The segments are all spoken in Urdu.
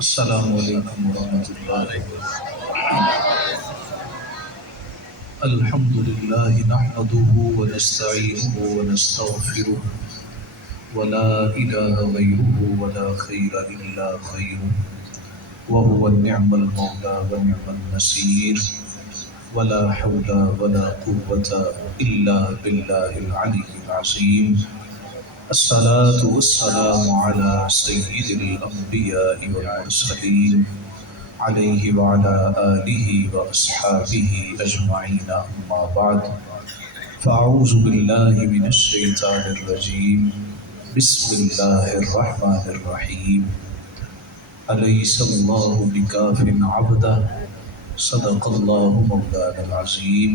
السلام علیکم ورحمۃ اللہ الحمد للہ نحمده ونستعینه ونستغفره ولا إله غیره ولا خیر الا خیره وهو النعم المولى ونعم النصير ولا حول ولا قوة إلا بالله العلي العظيم الصلاة والسلام على سيد الأنبياء والمرسلين عليه وعلى آله وأصحابه أجمعين أما بعد فأعوذ بالله من الشيطان الرجيم بسم الله الرحمن الرحيم أليس الله بكاف عبده صدق الله مولانا العظيم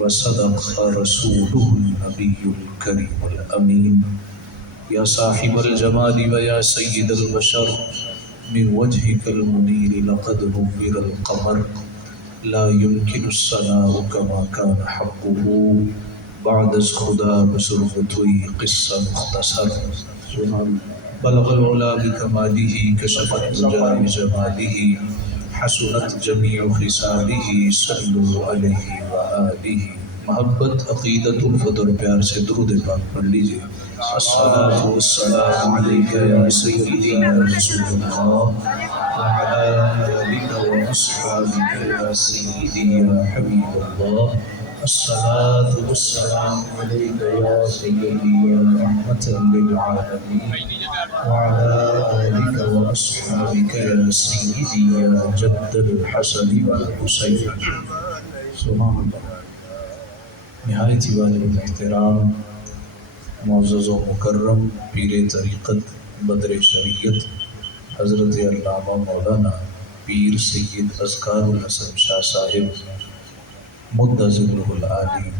وصدق رسوله النبي الكريم الأمين يا صاحب الجمال ويا سيد البشر من وجهك المنير لقد نور القمر لا يمكن الثناء كما كان حقه بعد خدا بزربتوي قصة مختصر بلغ العلا بكماله كشف الدجى بجماله حسنت جميع خصاله صلوا عليه وآله محبت عقیدت الفطر پیار سے درود پاک پڑھ لیجئے الصلاة والسلام علیکہ یا سیدی یا رسول اللہ وعلى آلك وأصحابك يا سيدي يا حبيب الله الصلاة والسلام عليك يا سيدي يا رحمة للعالمين وعلى آلك وأصحابك يا سيدي يا جد الحسن والحسين سبحان الله نہایت ہی واجب احترام معزز و مکرم پیر طریقت بدر شریعت حضرت علامہ مولانا پیر سید اذکار الحسن شاہ صاحب مد ذکرہ العالی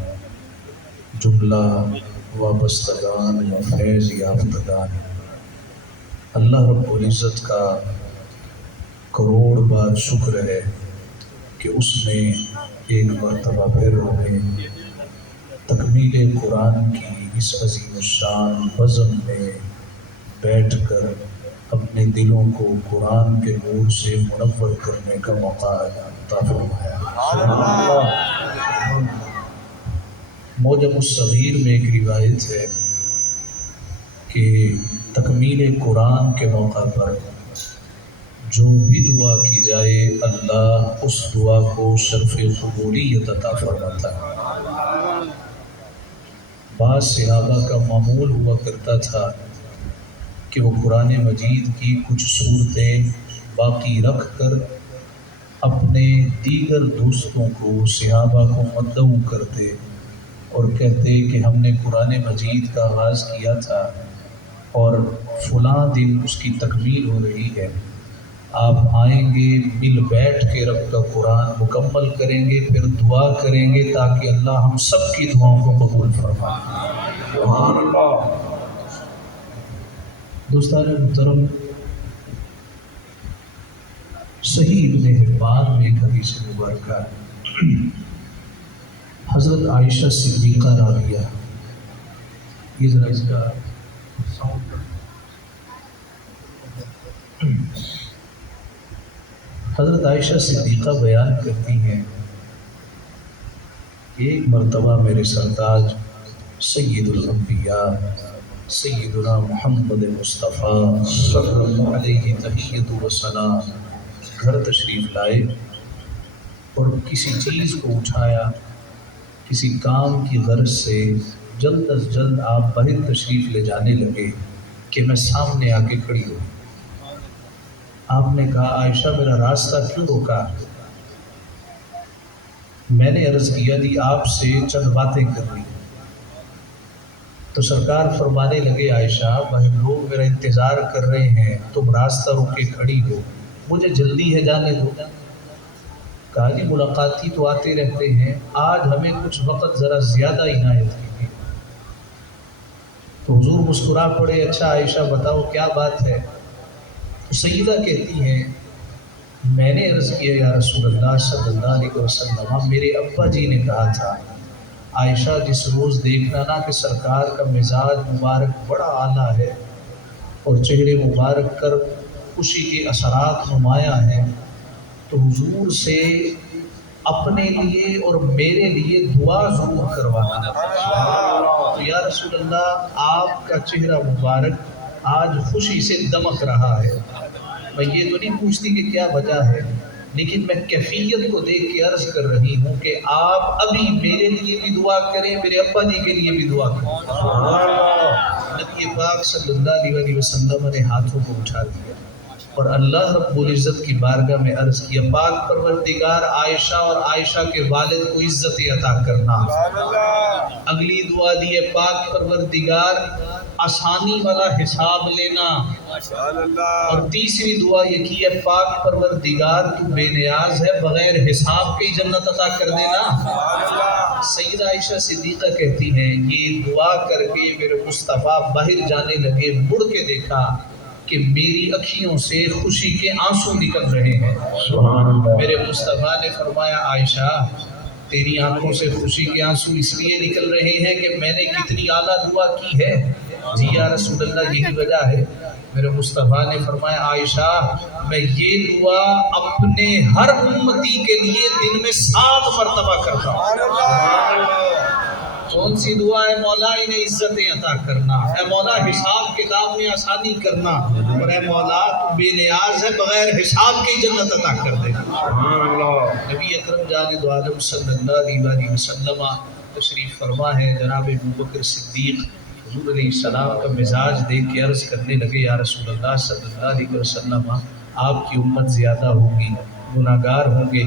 جملہ وابستگان و فیض یافتگان اللہ رب العزت کا کروڑ بار شکر ہے کہ اس نے ایک مرتبہ پھر ہمیں تکمیل قرآن کی اس عظیم الشان بزم میں بیٹھ کر اپنے دلوں کو قرآن کے نور سے منور کرنے کا موقع عطا فرمایا۔ موجم الصغیر میں ایک روایت ہے کہ تکمیل قرآن کے موقع پر جو بھی دعا کی جائے اللہ اس دعا کو شرف قبولیت عطا فرماتا ہے۔ بعض صحابہ کا معمول ہوا کرتا تھا کہ وہ قرآن مجید کی کچھ صورتیں باقی رکھ کر اپنے دیگر دوستوں کو صحابہ کو مدعو کرتے اور کہتے کہ ہم نے قرآن مجید کا آغاز کیا تھا اور فلاں دن اس کی تکمیل ہو رہی ہے، آپ آئیں گے، مل بیٹھ کے رب کا قرآن مکمل کریں گے، پھر دعا کریں گے تاکہ اللہ ہم سب کی دعاؤں کو قبول فرمائے۔ سبحان اللہ۔ دوستان محترم، صحیح ابن حبان میں ایک حدیث مبارکہ حضرت عائشہ صدیقہ راویہ، یہ ذرا اس کا ساؤنڈ حضرت عائشہ صدیقہ بیان کرتی ہیں کہ ایک مرتبہ میرے سرتاج سید الانبیاء سیدنا محمد مصطفیٰ صلی اللہ علیہ تحیت و سلام گھر تشریف لائے اور کسی چیز کو اٹھایا، کسی کام کی غرض سے جلد از جلد آپ باہر تشریف لے جانے لگے کہ میں سامنے آ کے کھڑی ہوں۔ آپ نے کہا عائشہ میرا راستہ کیوں روکا؟ میں نے عرض کیا جی آپ سے چند باتیں کرنی۔ تو سرکار فرمانے لگے عائشہ باہر لوگ میرا انتظار کر رہے ہیں، تم راستہ روکے کھڑی ہو، مجھے جلدی ہے جانے دو۔ کہا جی ملاقاتی تو آتے رہتے ہیں، آج ہمیں کچھ وقت ذرا زیادہ عنایت کیجیے۔ تو حضور مسکرا پڑے، اچھا عائشہ بتاؤ کیا بات ہے؟ تو سیدہ کہتی ہیں میں نے عرض کیا یا رسول اللہ صلی اللہ علیہ وسلم میرے ابا جی نے کہا تھا عائشہ جس روز دیکھنا نا کہ سرکار کا مزاج مبارک بڑا اعلیٰ ہے اور چہرے مبارک خوشی کے اثرات نمایاں ہیں، تو حضور سے اپنے لیے اور میرے لیے دعا ضرور کروانا۔ تو یا رسول اللہ، آپ کا چہرہ مبارک آج خوشی سے دمک رہا ہے۔ میں یہ تو نہیں پوچھتی کہ کیا وجہ ہے، لیکن میں کیفیت کو دیکھ کے عرض کر رہی ہوں کہ آپ ابھی میرے لیے بھی دعا کریں، میرے ابا جی کے لیے بھی دعا کریں۔ نبی پاک صلی اللہ علیہ وسلم نے ہاتھوں کو اٹھا دیا اور اللہ رب العزت کی بارگاہ میں عرض کیا، پاک پروردگار عائشہ اور عائشہ کے والد کو عزت عطا کرنا۔ اگلی دعا دی ہے، پاک پروردگار آسانی والا حساب لینا۔ اور تیسری دعا یہ کی ہے، پاک پروردگار تو بے نیاز ہے، بغیر حساب کے جنت عطا کر دینا۔ سیدہ عائشہ صدیقہ کہتی ہیں، یہ دعا کر کے میرے مصطفیٰ باہر جانے لگے، مڑ کے دیکھا کہ میری اکھیوں سے خوشی کے آنسو نکل رہے ہیں۔ سبحان اللہ۔ میرے مصطفیٰ نے فرمایا، عائشہ تیری آنکھوں سے خوشی کے آنسو اس لیے نکل رہے ہیں کہ میں نے کتنی اعلیٰ دعا کی ہے۔ جی یا رسول اللہ، یہی وجہ ہے۔ میرے مصطفیٰ نے فرمایا، عائشہ میں یہ دعا اپنے ہر امتی کے لیے دن میں 7 مرتبہ کرتا ہوں۔ کون سی دعا ہے؟ مولا انہیں عزت عطا کرنا، اے مولا حساب کتاب میں آسانی کرنا، اور اے مولا تو بے نیاز ہے، بغیر حساب کے جنت عطا کر دینا۔ نبی اکرم جان دو عالم صلی اللہ علیہ وسلم تشریف فرما ہے۔ جناب ابوبکر صدیق حضور علیہ السلام کا مزاج دیکھ کے عرض کرنے لگے، یا رسول اللہ صلی اللہ علیہ وسلم، آپ کی امت زیادہ ہوگی، گناہگار ہوں گے،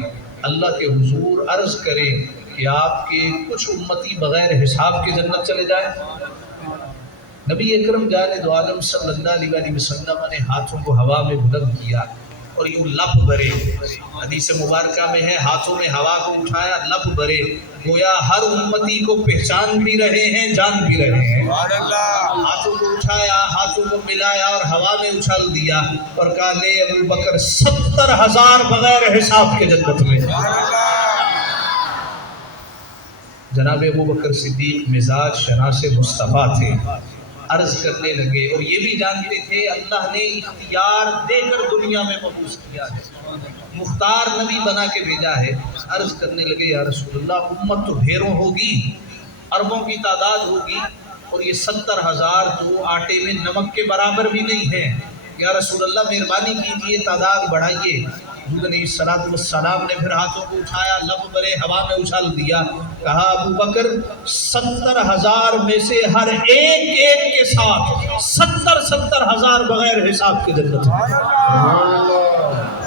اللہ کے حضور عرض کریں کہ آپ کے کچھ امتی بغیر حساب کے جنت چلے جائیں۔ نبی اکرم جان دو عالم صلی اللہ علیہ وسلم نے ہاتھوں کو ہوا میں بلند کیا اور یوں لپ بھرے۔ حدیث مبارکہ میں ہے، ہاتھوں میں ہوا کو اٹھایا، لپ بھرے، گویا ہر امتی کو پہچان بھی رہے ہیں، جان بھی رہے ہیں۔ ہاتھوں کو اٹھایا، ہاتھوں کو ملایا اور ہوا میں اچھال دیا اور کہا، لے ابو بکر 70,000 بغیر حساب کے جنت میں۔ جناب ابوبکر صدیق مزاج شناس مصطفیٰ تھے، عرض کرنے لگے، اور یہ بھی جانتے تھے اللہ نے اختیار دے کر دنیا میں مبعوث کیا ہے، مختار نبی بنا کے بھیجا ہے۔ عرض کرنے لگے، یا رسول اللہ امت تو ڈھیروں ہوگی، اربوں کی تعداد ہوگی، اور یہ 70,000 تو آٹے میں نمک کے برابر بھی نہیں ہے، یا رسول اللہ مہربانی کیجئے تعداد بڑھائیے۔ حضور علیہ السلام نے پھر ہاتھوں کو اٹھایا، لب بھرے، ہوا میں اچھال دیا، کہا، ابو بکر 70,000 میں سے ہر ایک کے ساتھ 70,000 بغیر حساب کے جنت ہے۔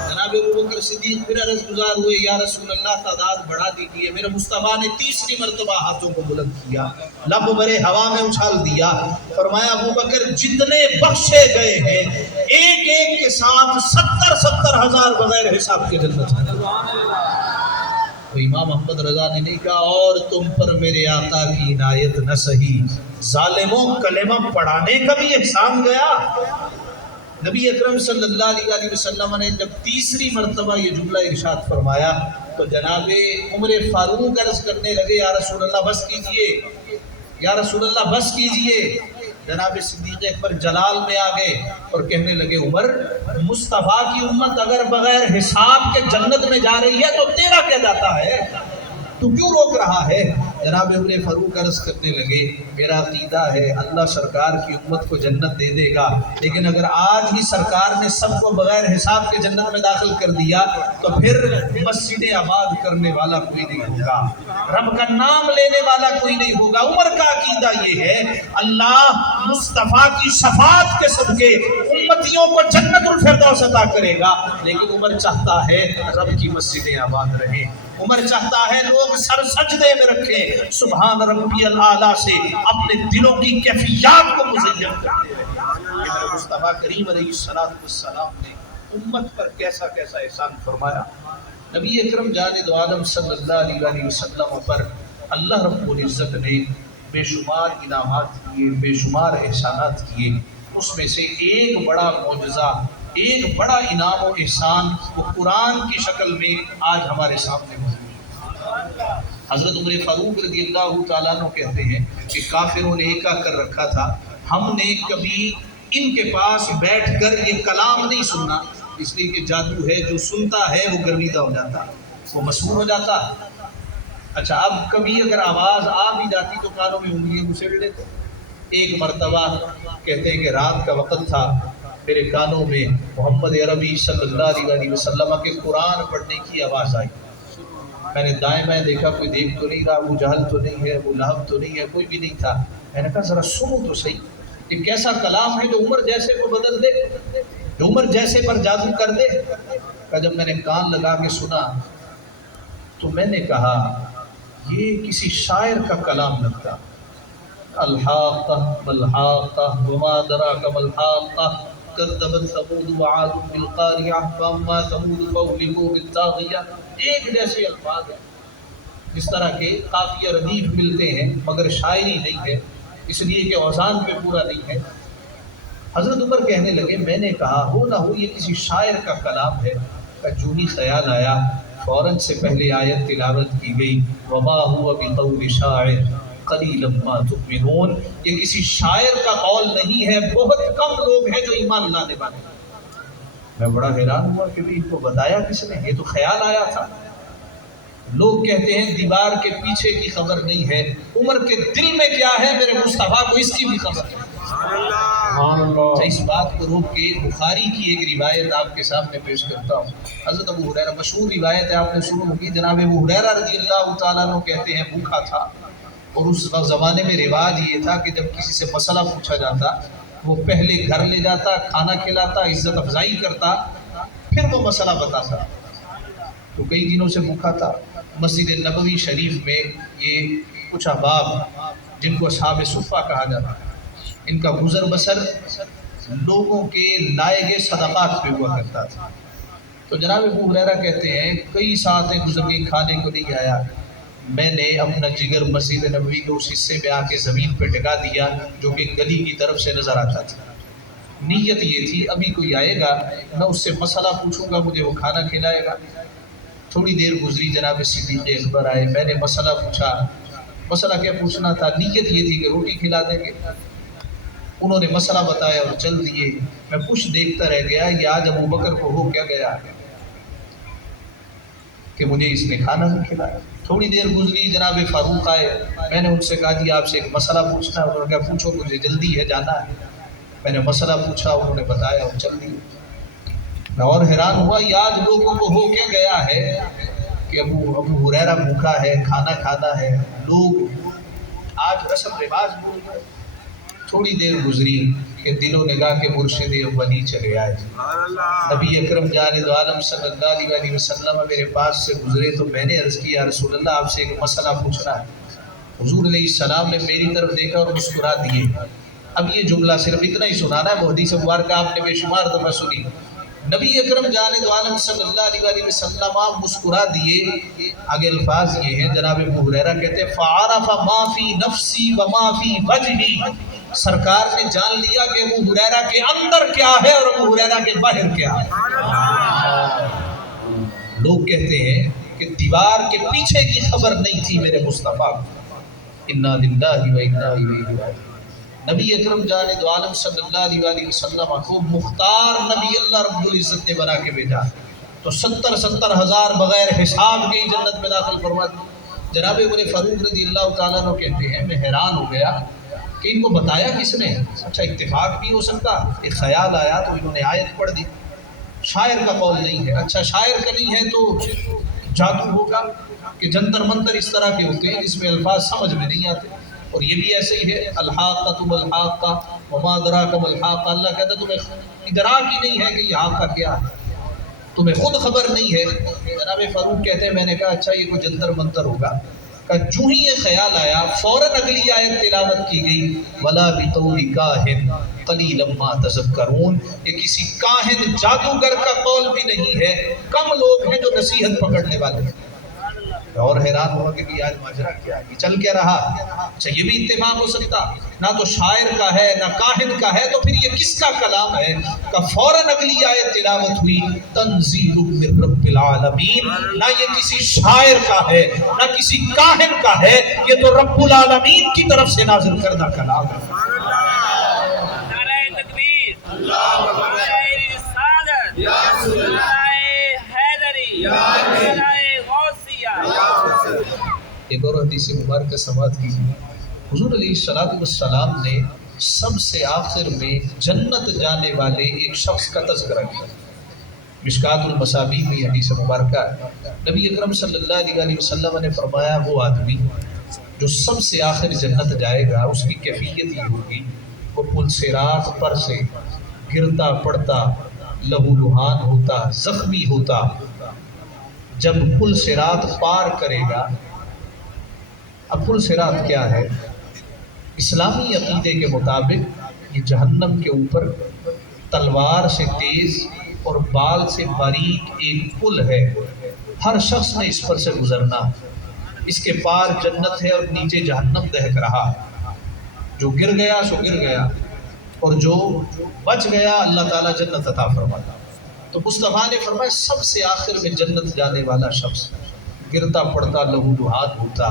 جناب ابوبکر صدیق پھر عرض گزار ہوئے، یا رسول اللہ تعداد بڑھا دیجیے۔ میرے مصطفیٰ نے تیسری مرتبہ ہاتھوں کو بلند کیا، لب بھرے، ہوا میں اچھال دیا، فرمایا، ابو بکر جتنے بخشے گئے ہیں ایک کے ساتھ 70,000 بغیر حساب کے جنت ہے۔ تو امام محمد رضا نے نہیں کہا، اور تم پر میرے آقا کی عنایت نہ سہی، ظالموں کلمہ پڑھانے کا بھی احسان گیا۔ نبی اکرم صلی اللہ علیہ وسلم نے جب تیسری مرتبہ یہ جملہ ارشاد فرمایا تو جناب عمر فاروق عرض کرنے لگے، یا رسول اللہ بس کیجئے، یا رسول اللہ بس کیجئے۔ جناب صدیق اکبر جلال میں آ گئے اور کہنے لگے، عمر مصطفیٰ کی امت اگر بغیر حساب کے جنت میں جا رہی ہے تو تیرا کیا جاتا ہے، تو کیوں روک رہا ہے؟ جناب عمر فاروق عرض کرنے لگے، میرا عقیدہ ہے اللہ سرکار کی امت کو جنت دے دے گا، لیکن اگر آج ہی سرکار نے سب کو بغیر حساب کے جنت میں داخل کر دیا تو پھر مسجد آباد کرنے والا کوئی نہیں ہوگا، رب کا نام لینے والا کوئی نہیں ہوگا۔ عمر کا عقیدہ یہ ہے، اللہ مصطفیٰ کی شفاعت کے صدقے امتیوں کو جنت الفردوس عطا کرے گا، لیکن عمر چاہتا ہے رب کی مسجدیں آباد رہیں، عمر چاہتا ہے لوگ سر سجدے میں رکھیں، سبحان ربی الاعلیٰ سے اپنے دلوں کی کیفیات کو مزین کرتے ہیں۔ میرے مصطفیٰ کریم علیہ السلام نے امت پر کیسا کیسا احسان فرمایا۔ نبی اکرم جان دو عالم صلی اللہ علیہ وسلم پر اللہ رب العزت نے بے شمار انعامات کیے، بے شمار احسانات کیے، اس میں سے ایک بڑا معجزہ، ایک بڑا انعام و احسان وہ قرآن کی شکل میں آج ہمارے سامنے موجود ہے۔ حضرت عمر فاروق رضی اللہ تعالیٰ عنہ کہتے ہیں کہ کافروں نے ایکا کر رکھا تھا، ہم نے کبھی ان کے پاس بیٹھ کر یہ کلام نہیں سننا، اس لیے کہ جادو ہے، جو سنتا ہے وہ گرویدہ ہو جاتا، وہ مسحور ہو جاتا۔ اچھا اب کبھی اگر آواز آ بھی جاتی تو کانوں میں انگلیاں گھسیڑ لیتے۔ ایک مرتبہ کہتے ہیں کہ رات کا وقت تھا، میرے کانوں میں محمد عربی صلی اللہ علیہ وسلم کے قرآن پڑھنے کی آواز آئی۔ میں نے دائیں بائیں دیکھا، کوئی دیکھ تو نہیں رہا، ابو جہل تو نہیں ہے، ابو لہب تو نہیں ہے، کوئی بھی نہیں تھا۔ میں نے کہا ذرا سنو تو صحیح، یہ کیسا کلام ہے جو عمر جیسے کو بدل دے، جو عمر جیسے پر جادو کر دے۔ کہ جب میں نے کان لگا کے سنا تو میں نے کہا یہ کسی شاعر کا کلام لگتا۔ الحاقہ ملحاقہ وما ادراک ملحاقہ کذبت ثمود وعاد بالقاریہ فاما ثمود فاہلکوا بالطاغیہ۔ ایک جیسے الفاظ ہیں، جس طرح کے قافیہ ردیف ملتے ہیں مگر شاعری نہیں ہے، اس لیے کہ اوزان پہ پورا نہیں ہے۔ حضرت عمر کہنے لگے، میں نے کہا ہو نہ ہو یہ کسی شاعر کا کلام ہے۔ کا جو ہی خیال آیا فوراً سے پہلے آیت تلاوت کی گئی، وما هو بقول شاعر قلیلا ما تؤمنون۔ یہ کسی شاعر کا قول نہیں ہے، بہت کم لوگ ہیں جو ایمان لانے والے۔ میں بڑا حیران ہوا کہ ان کو بتایا کس نے، یہ تو خیال آیا تھا۔ لوگ کہتے ہیں دیوار کے پیچھے کی خبر نہیں ہے، عمر کے دل میں کیا ہے میرے مصطفیٰ کو اس کی بھی خبر ہے۔ اس بات کو روک کے بخاری کی ایک روایت آپ کے سامنے پیش کرتا ہوں۔ حضرت ابو ہریرہ، مشہور روایت ہے، آپ نے سنی ہوگی، جناب ابو ہریرہ رضی اللہ تعالیٰ عنہ کہتے ہیں بھوکا تھا، اور اس زمانے میں رواج یہ تھا کہ جب کسی سے مسئلہ پوچھا جاتا وہ پہلے گھر لے جاتا، کھانا کھلاتا، عزت افزائی کرتا، پھر وہ مسئلہ بتاتا۔ تو کئی دنوں سے بھوکا تھا۔ مسجد نبوی شریف میں یہ کچھ احباب جن کو اصحاب صفہ کہا جاتا ہے، ان کا گزر بسر لوگوں کے لائے گئے صدقات پہ ہوا کرتا تھا۔ تو جناب ابو ہریرہ کہتے ہیں کئی ساعتیں گزر گئی، کھانے کو نہیں آیا، میں نے اپنا جگر مسجد نبوی کے اس حصے میں آ کے زمین پہ ٹکا دیا جو کہ گلی کی طرف سے نظر آتا تھا۔ نیت یہ تھی ابھی کوئی آئے گا میں اس سے مسئلہ پوچھوں گا، مجھے وہ کھانا کھلائے گا۔ تھوڑی دیر گزری، جناب صدیق اکبر آئے، میں نے مسئلہ پوچھا۔ مسئلہ کیا پوچھنا تھا؟ نیت یہ تھی کہ روٹی کھلا دیں گے۔ انہوں نے مسئلہ بتایا اور چل دیے۔ میں کچھ دیکھتا رہ گیا یہ آج ابو بکر کو ہو کیا گیا کہ مجھے اس نے کھانا نہیں کھلایا۔ تھوڑی دیر گزری، جناب فاروق آئے، میں نے ان سے کہا جی آپ سے ایک مسئلہ پوچھنا ہے۔ انہوں نے کہا پوچھو، مجھے جلدی ہے، جانا ہے۔ میں نے مسئلہ پوچھا، انہوں نے بتایا اور چل دی۔ میں اور حیران ہوا یہ آج لوگوں کو ہو کیا گیا ہے کہ ابو ہریرہ بھوکا ہے، کھانا کھانا ہے، لوگ آج رسم رواج بھول گئے۔ تھوڑی دیر گزری کہ دل و نگاہ کے مرشد اولی چلے آئے۔ نبی اکرم جانب عالم صلی اللہ علیہ وسلم میرے پاس سے گزرے تو میں نے عرض کیا رسول اللہ آپ سے ایک مسئلہ پوچھنا ہے۔ حضور علیہ السلام نے میری طرف دیکھا اور مسکرا دیے۔ اب یہ جملہ صرف اتنا ہی سنانا ہے، وہ حدیث مبارکہ آپ نے بے شمار دفعہ سنی۔ نبی اکرم جانب عالم صلی اللہ علیہ وسلم مسکرا دیے۔ آگے الفاظ یہ ہیں، جناب ابو ہریرہ کہتے ہیں فَعَرَفَ مَا فِي نَفْسِي وَمَا فِي وَجْهِي۔ سرکار نے جان لیا کہ ابو ہریرہ کے اندر کیا ہے اور ابو ہریرہ کے باہر کیا ہے۔ لوگ کہتے ہیں کہ دیوار کے پیچھے کی خبر نہیں تھی میرے مصطفیٰ کو۔ اِنَّا لِلَّهِ وَإِنَّا إِلَيْهِ رَاجِعُونَ۔ نبی اکرم جانب عالم صلی اللہ علیہ وسلم کو مختار نبی اللہ رب العزت نے بنا کے بھیجا تو 70 ہزار بغیر حساب کے جنت میں داخل فرما دی۔ جناب ابن فاروق رضی اللہ تعالیٰ عنہ کہتے ہیں میں حیران ہو گیا کہ ان کو بتایا کس نے۔ اچھا اتفاق بھی ہو سکتا، ایک خیال آیا تو انہوں نے آیت پڑھ دی۔ شاعر کا قول نہیں ہے، اچھا شاعر کا نہیں ہے تو جادو ہوگا کہ جنتر منتر اس طرح کے ہوتے ہیں اس میں الفاظ سمجھ میں نہیں آتے۔ اور یہ بھی ایسے ہی ہے، الحاقہ ملحاقہ وما ادراک ملحاقہ۔ اللہ کہتا ہے تمہیں ادراک ہی نہیں ہے کہ یہ حاقہ کیا ہے، تمہیں خود خبر نہیں ہے۔ جناب فاروق کہتے ہیں میں نے کہا اچھا یہ کوئی جنتر منتر ہوگا۔ کہ جو ہی یہ خیال آیا فوراً اگلی آیت تلاوت کی گئی، وَلَا بِقَوْلِ كَاهِنٍ قَلِيلًا مَا تَذَكَّرُونَ۔ یہ کسی کاہن جادوگر کا قول بھی نہیں ہے، کم لوگ ہیں جو نصیحت پکڑنے والے ہیں۔ اور حیران ہوا کہ آج ماجرا کیا ہے، یہ چل کیا رہا۔ اچھا یہ بھی اتفاق ہو سکتا، نہ تو شاعر کا ہے نہ کاہن کا ہے، تو پھر یہ کس کا کلام ہے؟ کہ فوراً اگلی آیت تلاوت ہوئی، تنزیل من رب العالمین۔ نہ یہ کسی شاعر کا ہے نہ کسی کاہن کا ہے، یہ تو رب العالمین کی طرف سے نازل کردہ کلام ہے۔ ایک اور حدیث مبارکہ سماعت کیجیے۔ حضور علیہ السلام نے سب سے آخر میں جنت جانے والے ایک شخص کا تذکرہ کیا۔ مشکات المصابیح میں حدیث مبارکہ نبی اکرم صلی اللہ علیہ وسلم نے فرمایا وہ آدمی جو سب سے آخر جنت جائے گا اس کی کیفیت یہ ہوگی، وہ پل صراط پر سے گرتا پڑتا لہو لہان ہوتا زخمی ہوتا جب پل صراط پار کرے گا۔ اب پل صراط کیا ہے؟ اسلامی عقیدے کے مطابق یہ جہنم کے اوپر تلوار سے تیز اور بال سے باریک ایک پل ہے، ہر شخص نے اس پر سے گزرنا، اس کے پار جنت ہے اور نیچے جہنم دہک رہا، جو گر گیا سو گر گیا اور جو بچ گیا اللہ تعالیٰ جنت عطا فرماتا۔ تو مصطفیٰ نے فرمایا سب سے آخر میں جنت جانے والا شخص گرتا پڑتا لہو لہان ہوتا،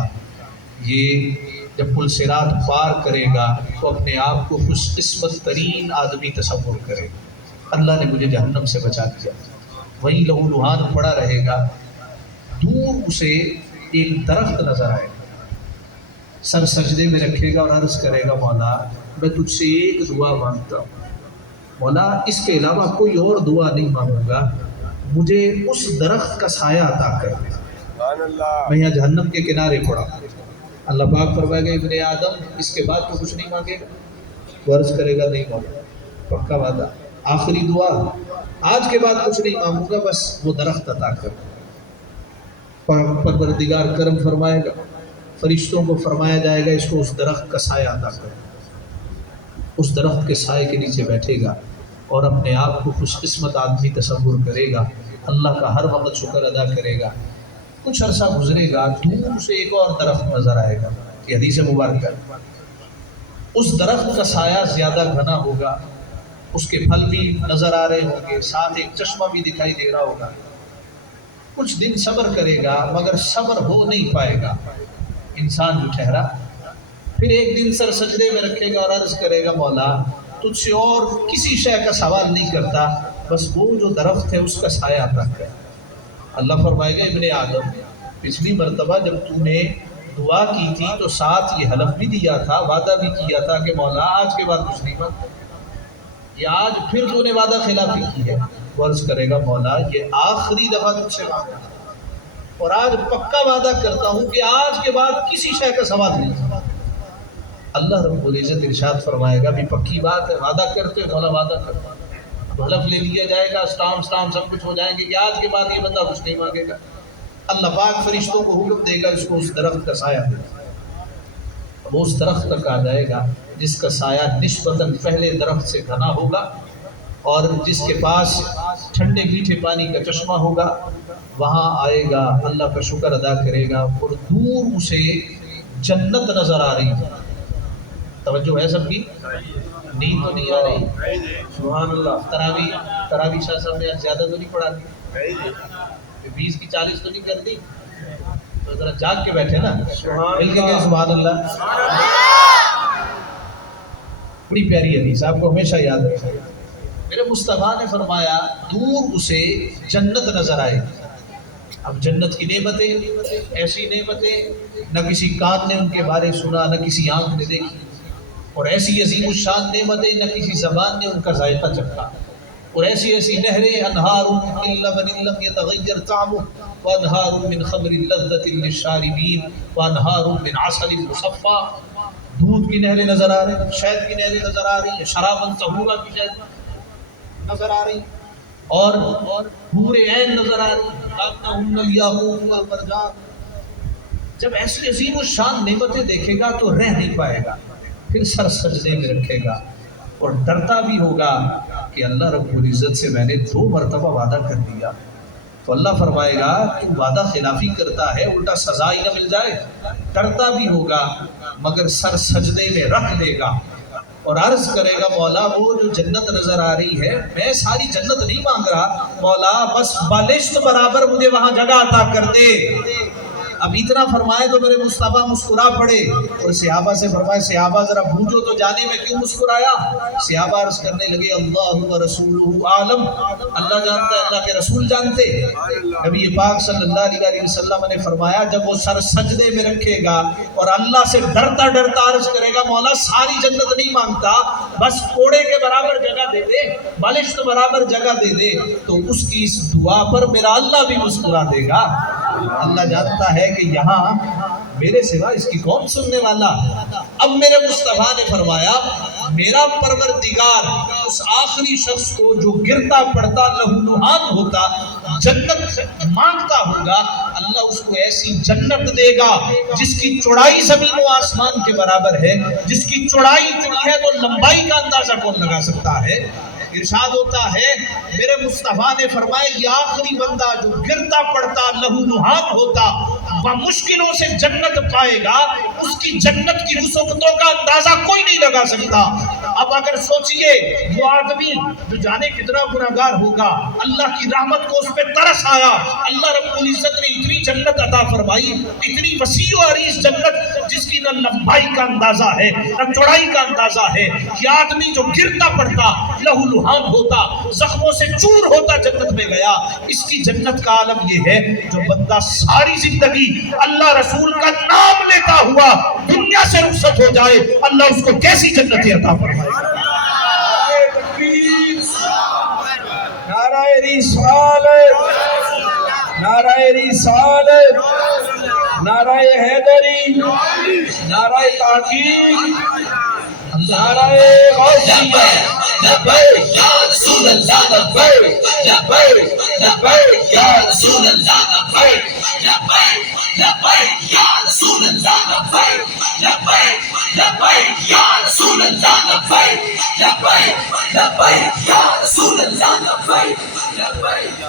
یہ جب پل صراط پار کرے گا تو اپنے آپ کو خوش قسمت ترین آدمی تصور کرے گا، اللہ نے مجھے جہنم سے بچا دیا۔ وہیں لہو لہان پڑا رہے گا، دور اسے ایک درخت نظر آئے گا، سر سجدے میں رکھے گا اور عرض کرے گا مولا میں تجھ سے ایک دعا مانگتا ہوں، مولا اس کے علاوہ کوئی اور دعا نہیں مانگوں گا، مجھے اس درخت کا سایہ عطا کر دے۔ میں یہاں جہنم کے کنارے پڑا، اللہ پاک فرمائے گا ابن آدم اس کے بعد تو کچھ نہیں مانگے گا؟ وہ عرض کرے گا نہیں مولا، پکا وعدہ، آخری دعا، آج کے بعد کچھ نہیں مانگوں گا، بس وہ درخت عطا کر۔ پروردگار کرم فرمائے گا، فرشتوں کو فرمایا جائے گا اس کو اس درخت کا سایہ عطا کر۔ اس درخت کے سائے کے نیچے بیٹھے گا اور اپنے آپ کو خوش قسمت آدمی تصور کرے گا، اللہ کا ہر وقت شکر ادا کرے گا۔ کچھ عرصہ گزرے گا، دور سے ایک اور درخت نظر آئے گا، یہ حدیث مبارکہ۔ اس درخت کا سایہ زیادہ گھنا ہوگا، اس کے پھل بھی نظر آ رہے ہوں گے، ساتھ ایک چشمہ بھی دکھائی دے رہا ہوگا۔ کچھ دن صبر کرے گا مگر صبر ہو نہیں پائے گا انسان جو ٹھہرا، پھر ایک دن سر سجدے میں رکھے گا اور عرض کرے گا مولا تجھ سے اور کسی شے کا سوال نہیں کرتا، بس وہ جو درخت ہے اس کا سایہ عطا کر۔ اللہ فرمائے گا ابن آدم پچھلی مرتبہ جب تو نے دعا کی تھی تو ساتھ یہ حلف بھی دیا تھا، وعدہ بھی کیا تھا کہ مولا آج کے بعد کچھ نہیں مانگا، یہ آج پھر تو نے وعدہ خلافی کی ہے۔ وہ عرض کرے گا مولا یہ آخری دفعہ تجھ سے مانگا اور آج پکا وعدہ کرتا ہوں کہ آج کے بعد کسی شے کا سوال نہیں۔ اللہ رب العزت ارشاد فرمائے گا بھی پکی بات ہے، وعدہ کرتے مولا وعدہ کرتا، اب حلف لے لیا جائے گا، سٹام سب کچھ ہو جائیں گے کہ آج کے بعد یہ بندہ کچھ نہیں مانگے گا۔ اللہ پاک فرشتوں کو حکم دے گا اس کو اس درخت کا سایہ دے، وہ اس درخت تک آ جائے گا جس کا سایہ نسبتاً پہلے درخت سے گھنا ہوگا اور جس کے پاس ٹھنڈے میٹھے پانی کا چشمہ ہوگا، وہاں آئے گا، اللہ کا شکر ادا کرے گا اور دور اسے جنت نظر آ رہی ہے۔ توجہ ہے سب کی؟ نیند تو نہیں آ رہی؟ سبحان اللہ۔ تراویح شاہ صاحب نے زیادہ تو نہیں پڑھا دی، 20 کی 40 تو نہیں کر دی، تو ذرا جاگ کے بیٹھے نا، مل کے کہ سبحان اللہ۔ بڑی پیاری حدیث آپ کو ہمیشہ یاد رکھے۔ میرے مصطفیٰ نے فرمایا دور اسے جنت نظر آئے گی۔ اب جنت کی نعمتیں، ایسی نعمتیں نہ کسی کان نے ان کے بارے سنا، نہ کسی آنکھ نے دیکھی، اور ایسی عظیم الشان نعمتیں نہ کسی زبان نے ان کا ذائقہ چکھا، اور ایسی ایسی نہریں، انہار من لبن لم يتغیر طعمه وانہار من خمر لذۃ للشاربین وانہار من عسل مصفى۔ دودھ کی نہریں نظر آ رہی ہیں، شہد کی نہریں نظر آ رہی ہیں، شراباً طہورا کی شہد نظر آ رہی، اور حور عین نظر آ رہی، کأنہن الیاقوت والمرجان۔ جب ایسی عظیم الشان نعمتیں دیکھے گا تو رہ نہیں پائے گا، پھر سر سجدے میں رکھے گا اور ڈرتا بھی ہوگا کہ اللہ رب العزت سے میں نے 2 مرتبہ وعدہ کر دیا، تو اللہ فرمائے گا تو وعدہ خلافی کرتا ہے، الٹا سزا ہی نہ مل جائے۔ ڈرتا بھی ہوگا مگر سر سجدے میں رکھ لے گا اور عرض کرے گا مولا وہ جو جنت نظر آ رہی ہے میں ساری جنت نہیں مانگ رہا، مولا بس بالشت برابر مجھے وہاں جگہ عطا کر دے۔ اب اتنا فرمائے تو میرے مصطفیٰ مسکرا پڑے، اور صحابہ سے فرمائے صحابہ ذرا بوجھو تو جانے میں کیوں مسکرایا؟ صحابہ عرض کرنے لگے اللہ و رسولہ عالم، اللہ جانتا ہے، اللہ کے رسول جانتے۔ نبی پاک صلی اللہ علیہ وسلم نے فرمایا جب وہ سر سجدے میں رکھے گا اور اللہ سے ڈرتا ڈرتا عرض کرے گا مولا ساری جنت نہیں مانگتا، بس کوڑے کے برابر جگہ دے دے، بالشت برابر جگہ دے دے، تو اس کی اس دعا پر میرا اللہ بھی مسکرا دے گا۔ اللہ جانتا ہے کہ یہاں میرے سوا اس کی کون سننے والا۔ اب میرے مصطفیٰ نے فرمایا میرا پروردگار اس آخری شخص کو جو گرتا پڑتا لہولہان ہوتا جنت مانگتا ہوگا، اللہ اس کو ایسی جنت دے گا جس کی چوڑائی زمین و آسمان کے برابر ہے، جس کی چوڑائی اتنی ہے تو لمبائی کا اندازہ کون لگا سکتا ہے۔ ارشاد ہوتا ہے میرے مصطفیٰ نے فرمایا یہ آخری بندہ جو گرتا پڑتا لہولہان ہوتا بمشکلوں سے جنت پائے گا، اس کی جنت کی وسعتوں کا اندازہ کوئی نہیں لگا سکتا۔ اب اگر سوچئے وہ آدمی جو جانے کتنا گناہگار ہوگا، اللہ کی رحمت کو اس پہ ترس آیا، اللہ رب العزت نے اتنی جنت عطا فرمائی، اتنی وسیع و عریض جنت جس کی نہ لمبائی کا اندازہ ہے نہ چوڑائی کا اندازہ ہے، یہ آدمی جو گرتا پڑتا لہولہان ہوتا زخموں سے چور ہوتا جنت میں گیا، اس کی جنت کا عالم یہ ہے جو بندہ ساری زندگی اللہ رسول کا نام لیتا ہوا دنیا سے رخصت ہو جائے، اللہ اس کو کیسی جنتیں عطا فرمائے گا۔ نعرہ رسالت، نعرہ رسالت، نعرہ حیدری، نعرہ تحقیق، نعرہ غوثیہ۔ لبیک یا رسول اللہ، لبیک لبیک لبیک یا رسول اللہ، لبیک لبیک لبیک یا رسول اللہ، لبیک لبیک لبیک یا رسول اللہ، لبیک لبیک لبیک یا رسول اللہ، لبیک لبیک۔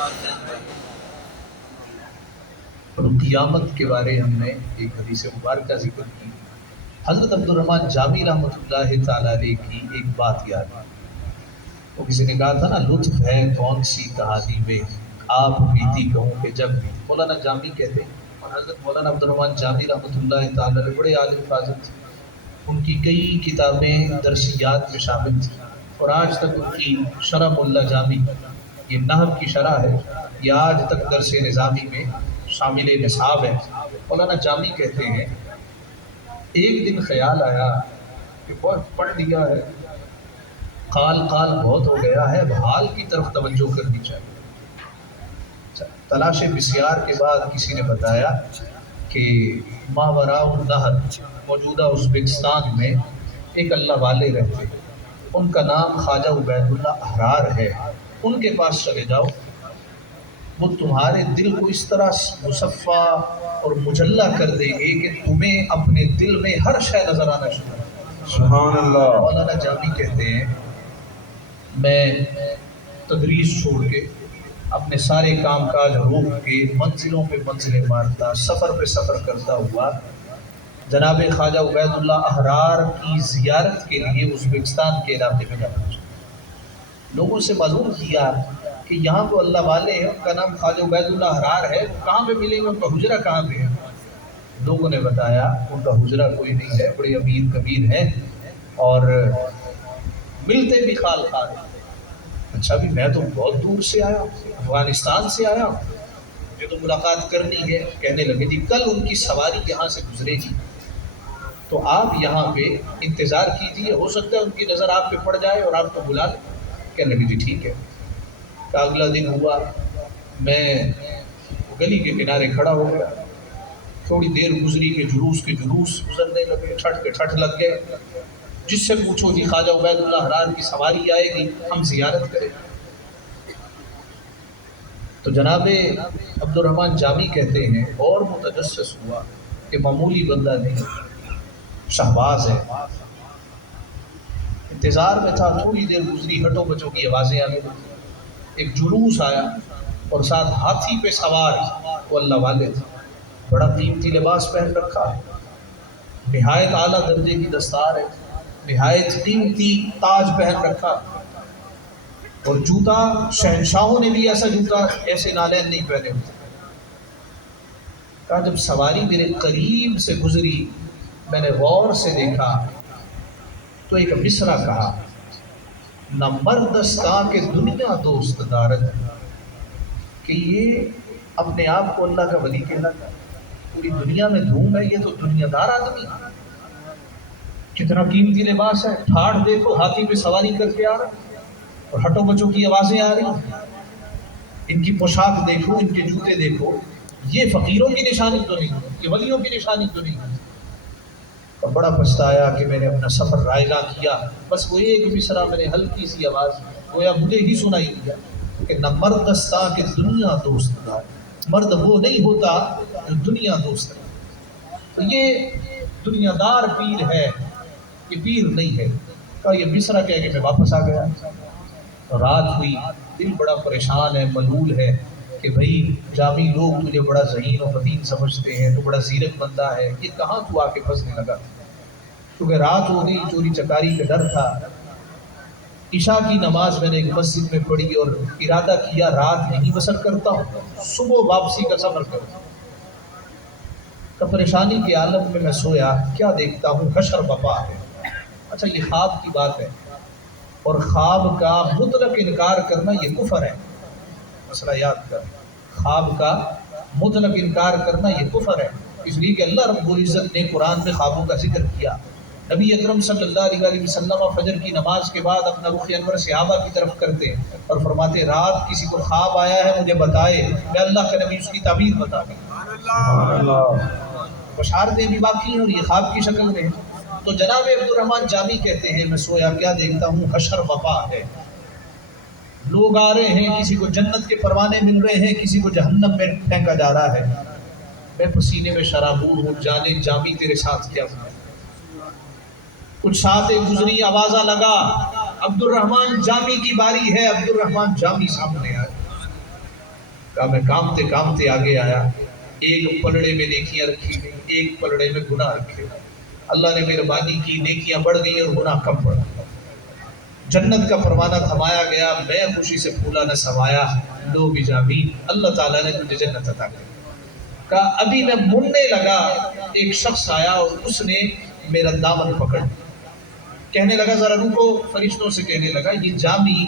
اور قیامت کے بارے ہم نے ایک حدیث مبارکہ ذکر کی، حضرت عبدالرحمن جامی رحمۃ اللہ تعالیٰ علیہ کی ایک بات یاد ہے۔ وہ کسی نے کہا تھا نا لطف ہے کون سی کہانی میں آپ بیتی کہوں کہ جب بھی، مولانا جامی کہتے ہیں، اور حضرت مولانا عبدالرحمن جامی رحمۃ اللہ تعالیٰ علیہ بڑے عالم فاضل تھے، ان کی کئی کتابیں درسیات میں شامل تھیں، اور آج تک ان کی شرح مولا جامی یہ نحو کی شرح ہے، یہ آج تک درس نظامی میں شامل نصاب ہے۔ مولانا جامی کہتے ہیں ایک دن خیال آیا کہ بہت پڑھ لیا ہے، قال بہت ہو گیا ہے، اب حال کی طرف توجہ کرنی چاہیے۔ تلاش بسیار کے بعد کسی نے بتایا کہ ماوراء النہر موجودہ ازبکستان میں ایک اللہ والے رہتے ہیں، ان کا نام خواجہ عبید اللہ احرار ہے، ان کے پاس چلے جاؤ، وہ تمہارے دل کو اس طرح مصفا اور مجلہ کر دے گے کہ تمہیں اپنے دل میں ہر شے نظر آنا شروع ہو۔ سبحان اللہ۔ مولانا جامی کہتے ہیں میں تدریس چھوڑ کے اپنے سارے کام کاج روک کے منزلوں پہ منزلیں مارتا، سفر پہ سفر کرتا ہوا جناب خواجہ عبید اللہ احرار کی زیارت کے لیے ازبکستان کے علاقے میں جانا چاہتا۔ لوگوں سے معلوم کیا کہ یہاں تو اللہ والے ہیں، ان کا نام خواجہ عبید اللہ احرار ہے، وہ کہاں پہ ملیں گے، ان کا حجرہ کہاں پہ ہے؟ لوگوں نے بتایا ان کا حجرہ کوئی نہیں ہے، بڑے امیر کبیر ہیں اور ملتے بھی خال خال۔ اچھا بھی میں تو بہت دور سے آیا، افغانستان سے آیا، مجھے تو ملاقات کرنی ہے۔ کہنے لگے جی کل ان کی سواری یہاں سے گزرے گی تو آپ یہاں پہ انتظار کیجیے، ہو سکتا ہے ان کی نظر آپ پہ پڑ جائے اور آپ کو بلا لیں۔ کہنے لگے جی ٹھیک ہے۔ تو اگلا دن ہوا، میں گلی کے کنارے کھڑا ہو گیا، تھوڑی دیر گزری کہ جلوس کے جلوس گزرنے لگے، ٹھٹ کے ٹھٹ لگ گئے۔ جس سے پوچھو جی خواجہ عبید اللہ احرار کی سواری آئے گی، ہم زیارت کریں۔ تو جناب عبدالرحمن جامی کہتے ہیں اور متجسس ہوا کہ معمولی بندہ نہیں، شہباز ہے۔ انتظار میں تھا، تھوڑی دیر گزری، ہٹو بچوں کی آوازیں آنے لگی، ایک جلوس آیا اور ساتھ ہاتھی پہ سوار وہ اللہ والے تھے، بڑا قیمتی لباس پہن رکھا ہے، نہایت اعلیٰ درجے کی دستار ہے، نہایت قیمتی تاج پہن رکھا، اور جوتا شہنشاہوں نے بھی ایسا جوتا ایسے نالین نہیں پہنے ہوتے۔ کہا جب سواری میرے قریب سے گزری میں نے غور سے دیکھا تو ایک مصرع کہا، نہ مردستا کہ دنیا دوست دارد، کہ یہ اپنے آپ کو اللہ کا ولی کہلاتا ہے، پوری دنیا میں دھوم ہے، یہ تو دنیا دار آدمی ہے، کتنا قیمتی لباس ہے، ٹھاڑ دیکھو ہاتھی پہ سواری کر کے آ رہا، اور ہٹو بچوں کی آوازیں آ رہی ہیں، ان کی پوشاک دیکھو، ان کے جوتے دیکھو، یہ فقیروں کی نشانی تو نہیں، یہ ولیوں کی نشانی تو نہیں۔ اور بڑا پچھتایا کہ میں نے اپنا سفر رائگاں کیا، بس وہ ایک مصرع میں نے ہلکی سی آواز گویا مجھے ہی سنائی دیا کہ نہ مردستا کہ دنیا دوست دار، مرد وہ نہیں ہوتا جو دنیا دوست ہے۔ تو یہ دنیا دار پیر ہے، یہ پیر نہیں ہے۔ کہا یہ مصرع کہہ کے میں واپس آ گیا، رات ہوئی، دل بڑا پریشان ہے، ملول ہے کہ بھئی جامی لوگ تجھے بڑا ذہین و فطین سمجھتے ہیں، تو بڑا زیرک بندہ ہے، یہ کہاں تو آ کے پھنسنے لگا؟ کیونکہ رات ہو گئی، چوری چکاری کا ڈر تھا۔ عشاء کی نماز میں نے ایک مسجد میں پڑھی اور ارادہ کیا رات نہیں بسر کرتا ہوں، صبح واپسی کا سفر کرتا ہوں۔ تو پریشانی کے عالم میں سویا، کیا دیکھتا ہوں حشر بپا ہے۔ اچھا یہ خواب کی بات ہے، اور خواب کا مطلق انکار کرنا یہ کفر ہے، مسئلہ یاد کر، خواب کا مطلق انکار کرنا یہ کفر ہے، اس لیے کہ اللہ رب العزت نے قرآن میں خوابوں کا ذکر کیا۔ نبی اکرم صلی اللہ علیہ وسلم فجر کی نماز کے بعد اپنا رخ انور صحابہ کی طرف کرتے اور فرماتے رات کسی کو خواب آیا ہے مجھے بتائے، میں اللہ کا نبی اس کی تعبیر بتا دوں۔ بشارتیں بھی باقی ہیں اور یہ خواب کی شکل میں ہے۔ تو جناب عبد الرحمن جامی کہتے ہیں میں سویا کیا دیکھتا ہوں حشر وفا ہے، لوگ آ رہے ہیں، کسی کو جنت کے پروانے مل رہے ہیں، کسی کو جہنم میں پھینکا جا رہا ہے، میں پسینے میں شرابور ہوں، جانے جامی تیرے ساتھ کیا ہوا۔ کچھ ساتیں گزری، آوازہ لگا عبد الرحمن جامی کی باری ہے، عبد الرحمن جامی سامنے آیا۔ کہا میں کامتے کامتے آگے آیا، ایک پلڑے میں نیکیاں رکھی گئی، ایک پلڑے میں گناہ رکھے، اللہ نے مہربانی کی، نیکیاں بڑھ گئی اور گناہ کم پڑ گئے، جنت کا پروانہ تھمایا گیا، میں خوشی سے پھولا نہ سمایا، لو بھی جامی اللہ تعالیٰ نے تجھے جنت عطا کی۔ کہا ابھی میں مننے لگا، ایک شخص آیا اور اس نے میرا دامن پکڑ لیا، کہنے لگا ذرا رکو، فرشتوں سے کہنے لگا یہ جامی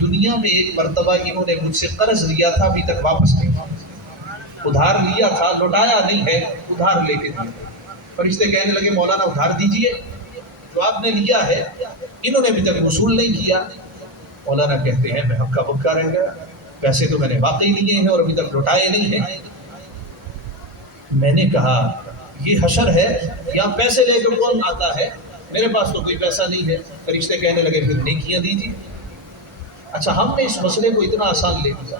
دنیا میں ایک مرتبہ انہوں نے مجھ سے قرض لیا تھا، ابھی تک واپس نہیں، ادھار لیا تھا لوٹایا نہیں ہے، ادھار لے کے دیا۔ فرشتے کہنے لگے مولانا ادھار دیجئے، جو آپ نے لیا ہے انہوں نے ابھی تک وصول نہیں کیا۔ مولانا کہتے ہیں میں ہکا بکا رہ گیا، پیسے تو میں نے واقعی لیے ہیں اور ابھی تک لوٹائے نہیں ہیں۔ میں نے کہا یہ حشر ہے، یہاں پیسے لے کے کون آتا ہے، میرے پاس تو کوئی پیسہ نہیں ہے۔ فرشتے کہنے لگے پھر نیکیاں دیجیے۔ اچھا ہم نے اس مسئلے کو اتنا آسان لے لیا،